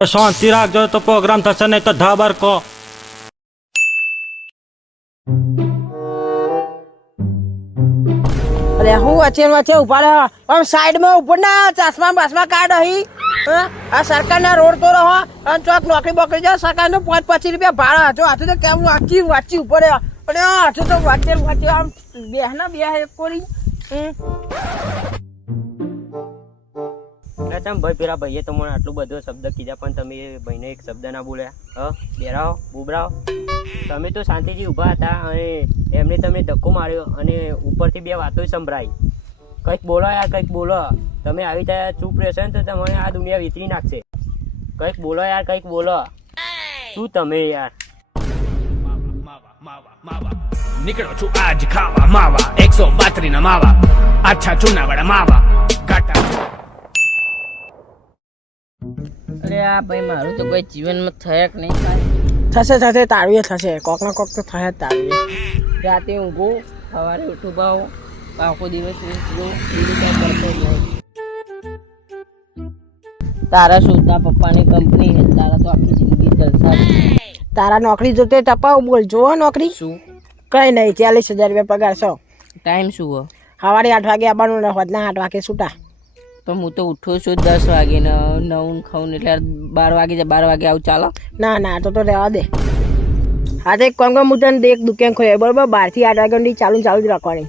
શાંતિ રાખજો તો પ્રોગ્રામ થશે નહીં તો ધાબર કો અરે હું વચ્ચે ઉભા રહ્યો આમ સાઈડમાં ઉપર ના ચશ્મા બસમાં કાઢ અહીં આ સરકારના રોડ તો રહો અને ચોક નોકરી બોકરી જાય સરકારનો 5-25 રૂપિયા ભાડા હતો હાથે તો કેમ વાંચી ઉપર અને હાથે તો વાંચે આમ બે એક કોરી તમે ભાઈ પેલા ભાઈએ તમને આટલું બધો શબ્દ કીધા પણ તમે એ ભાઈને એક શબ્દ ના બોલ્યા બેરાવો બુબરાવો તમે તો શાંતિથી ઊભા હતા અને એમને તમને ધક્કો માર્યો અને ઉપરથી બે વાતો સંભળાઈ કંઈક બોલો યાર કંઈક બોલો તમે આવી રીતે ચૂપ રહેશો ને તો તમને આ દુનિયા વિતરી નાખશે કંઈક બોલો યાર કંઈક બોલો શું તમે યાર નીકળો છું આજ ખાવા માવા 132 ના માવા આછા ચૂનાવાળા માવા કાટા અરે આ ભાઈ મારું તો કોઈ જીવનમાં થયા કે નહીં થશે તાળીએ થશે કોક ના કોક તો થશે જ તાળીએ રાતે ઊંઘું સવારે ઉઠું ભાવ આખો દિવસ બીજું કંઈ કરતો જ નહીં તારા શું તારા પપ્પાની કંપની ને તારા તો આખી જિંદગી જલસા જ. તારા નોકરી જોતે ટપાવ બોલ જોવો નોકરી શું કઈ નહીં 40,000 રૂપિયા પગાર છો ટાઈમ શું હો સવારે 8 વાગે આવવાનું ને હોદના 8 વાગે છૂટા પણ હું તો ઉઠું છું 10 વાગે ને નવું ખાઉં એટલે 12 વાગે આવું ચાલો ના તો રહેવા દે આજે એક કામ હું તને એક દુકાન ખોઈ બરોબર 12 થી 8 વાગ્યા સુધી ચાલુ જ રાખવાની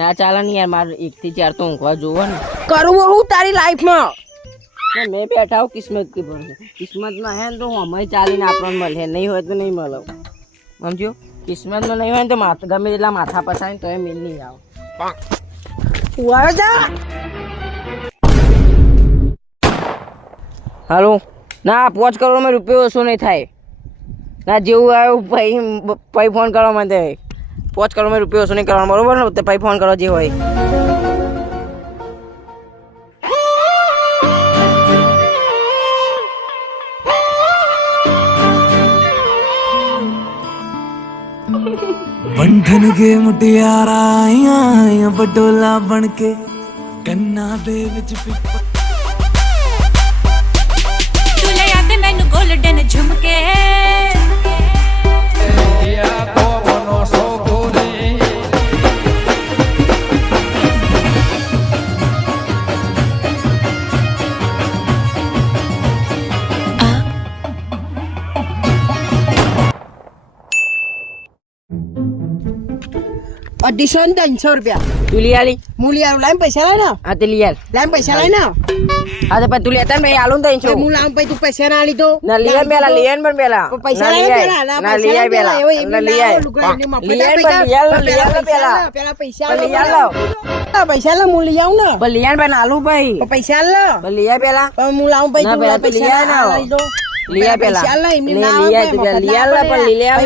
ના ચાલે નહીં યાર મારે 1 થી 4 તો ઊંઘવા જોવો ને કરવું હું તારી લાઈફમાં મેં બેઠા હું કિસ્મત કી ભરોસે કિસ્મતમાં હે ને તો અમે ચાલીને આપણને મળે નહીં હોય તો નહીં મળે સમજો કિસ્મતમાં નહીં હોય ને તો ગમે એટલા માથા પસાય તો એ મિલ નહીં આવો હાલો ના 5 કરોડમાં રૂપિયો ઓછો નહીં થાય ના જેવું આવ્યું પછી ફોન કરવા માંડે 5 કરોડમાં રૂપિયો ઓછો નહીં કરવાનો બરોબર ને પછી ફોન કરો જે હોય बंधन के मुटियारा आया बडोला बन के कन्ना दे विच तुला याद मैनू गोल्डन झुमके $250 રૂપિયા તું લઈ આલી મૂલી લાઈન પૈસા લાય ને હા તે લઈ આલ લાઈન પૈસા લાય ને હા તો પણ તું લેતા ને આલું ને તઈ હું લાવ પછી તું પૈસા ના લીધો ના લઈ આલ પેલા લઈ આલ પણ પેલા પૈસા ના લાય લઈ આલ. પેલા ના લઈ આલ પેલા ના લઈ આલ. પેલા પૈસા લઈ આલ લાવ. પૈસા લે હું લઈ આવું ને પણ લઈ આલ પણ આલું ભાઈ પૈસા લે પણ લઈ આલ પેલા હું લાવું પછી ના, પેલા તો લઈ આય ને. લઈ આલ પેલા પૈસા લઈ લઈ આલ તું લઈ આલ પણ લઈ આલ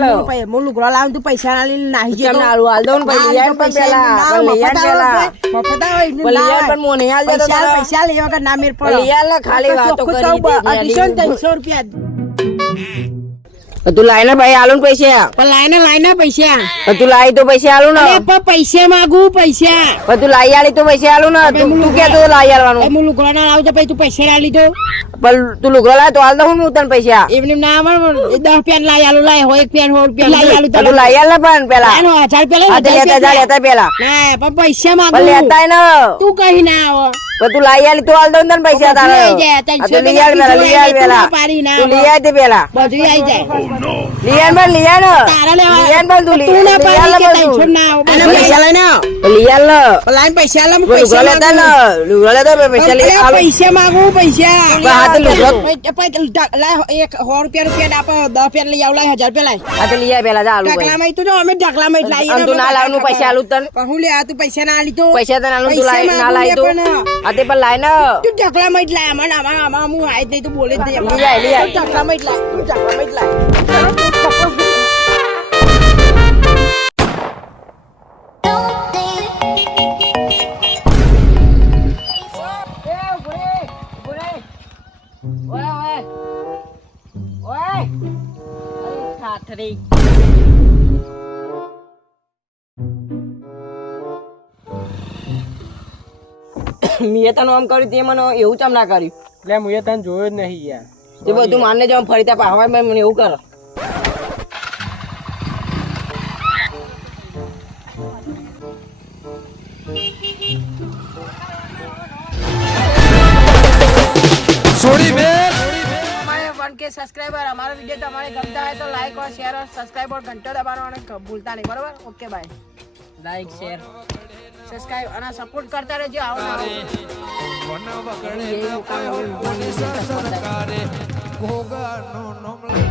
હું લુગડો લાવું તું પૈસા ના લઈને નાહી જતો તમને આલુ આલ દો ને પછી લઈ આલ પણ પેલા પણ લઈ આલ પેલા મફત આવે પણ લઈ આલ પણ મોને આલ દે તો તારા. પૈસા લેવા વગર ના મેર પણ લઈ આલ ને ખાલી વાતો કરી દે. 250 રૂપિયા તું લાઈને ભાઈ આલુ ને પૈસા પણ લાઈને પૈસા તું લાઈ તો પૈસા આલુ ને પૈસા માંગુ પૈસા પણ તું લાઈ આલી તો પૈસા આલુ ને તું કે તો લાઈ આલવાનું હું લુગડો ના લાવું તો પછી તું પૈસા ના લીધો પણ તું લુગડો લાય તો આલ દઉં હું તને પૈસા એમને ના મળે 10 રૂપિયા લાઈ આલું લાય હોય 1 રૂપિયા લાઈ આલું તું લાઈ આલ ને પણ પેલા 1000 રૂપિયા આ તો લેતા પેલા ના પણ પૈસા માંગુ પણ લેતા ને તું કઈ ના આવો પણ તું લાઈ આલી તો આલ દઉં તને પૈસા તારે બધું આઈ જાય. આ તો લઈ આલ પેલા લઈ આલ પેલા પાડી ના તું લઈ આલ તે પેલા બધું આવી જાય લઈ આલ પણ લઈ આલ તારા લેવા લઈ આલ પણ તું તું ના લઈ આલ પાડી કે પણ ટેન્શન ના આવો પૈસા લઈને આવો લઈ આલ ને લાઈન પૈસા લે લુગડો લેતા ને લુગડો લેતા પૈસા લઈ આલ પૈસા માંગુ પૈસા પણ આ તો લુગડો લાય 100 રૂપિયા આપો 10 રૂપિયા લઈ આવ લાય 1000 રૂપિયા લાય આ તો લઈ આલ પેલા જા આલુ ભાઈ ઢગલામાં તું જો અમે ઢગલામાં જ લાઈએ આમ તું ના લાવનું પૈસા આલુ તને પણ હું લે આ તું પૈસા ના લીધો પૈસા તને આલુ તું લાઈ ના લાઈ તો આ તે પણ લાઈ ને તું ઢગલામાં જ લાય આમાં હું આય જ નહીં તું બોલે જ નહીં લઈ આય, લઈ આય. તું ઢગલામાં જ લાય તું ઢગલામાં જ લાય મેં તને આમ કર્યું તે મને એવું ચમ ના કર્યું એટલે હું તને જોયો જ નહીં યાર તે બધું માનને જો ફરી ત્યાં પાહવા મને એવું કરો. हमारे 1K सब्सक्राइबर हमारा वीडियो तुम्हारे गमता है तो लाइक और शेयर और सब्सक्राइब और घंटा दबाना भूलता नहीं बराबर okay bye like share subscribe અને સપોર્ટ કરતા રહેજો આવો સરકારે ઘોઘાનું નામ